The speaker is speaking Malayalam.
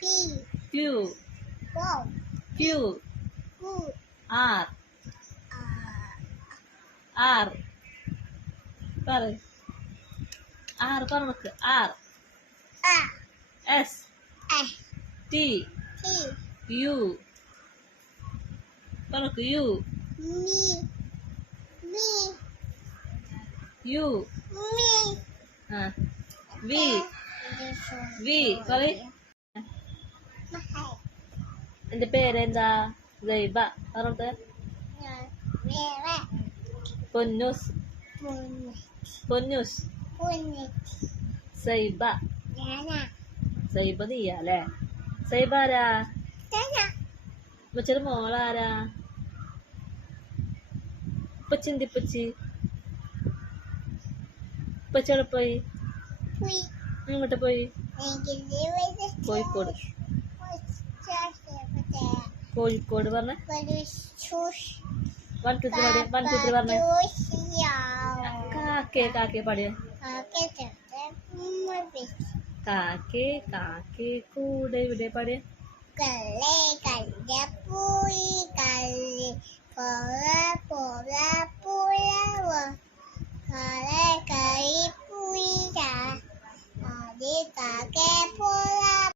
P. Q. Q. Q R. R R. R பாரு R. S. T. U. பாரு U. U. Nah, v. V kali. എന്റെ പേരെന്താ? ദൈവ. പറഞ്ഞത് പൊന്നൂസ്. പൊന്നൂസ്. സൈബ. സൈബ നീയാ അല്ലേ? സൈബ ആരാ? ഉപ്പച്ചിയുടെ മോളാരാ? ഉപ്പച്ചി ഉപ്പച്ചി? എവിടെ പോയി? ഇങ്ങോട്ട് പോയി? കോഴിക്കോട്. കോഴിക്കോട് പറഞ്ഞ. വൺ ടു ത്രീ പാടിയ വൺ ടു ത്രീ പറഞ്ഞ. കാക്കേ കാക്കേ പാടിയ? കാക്കേ കാക്കേ കൂടെ ഇവിടെ പാടിയ? കല്ലേ കല്ല പോയി കല്ല്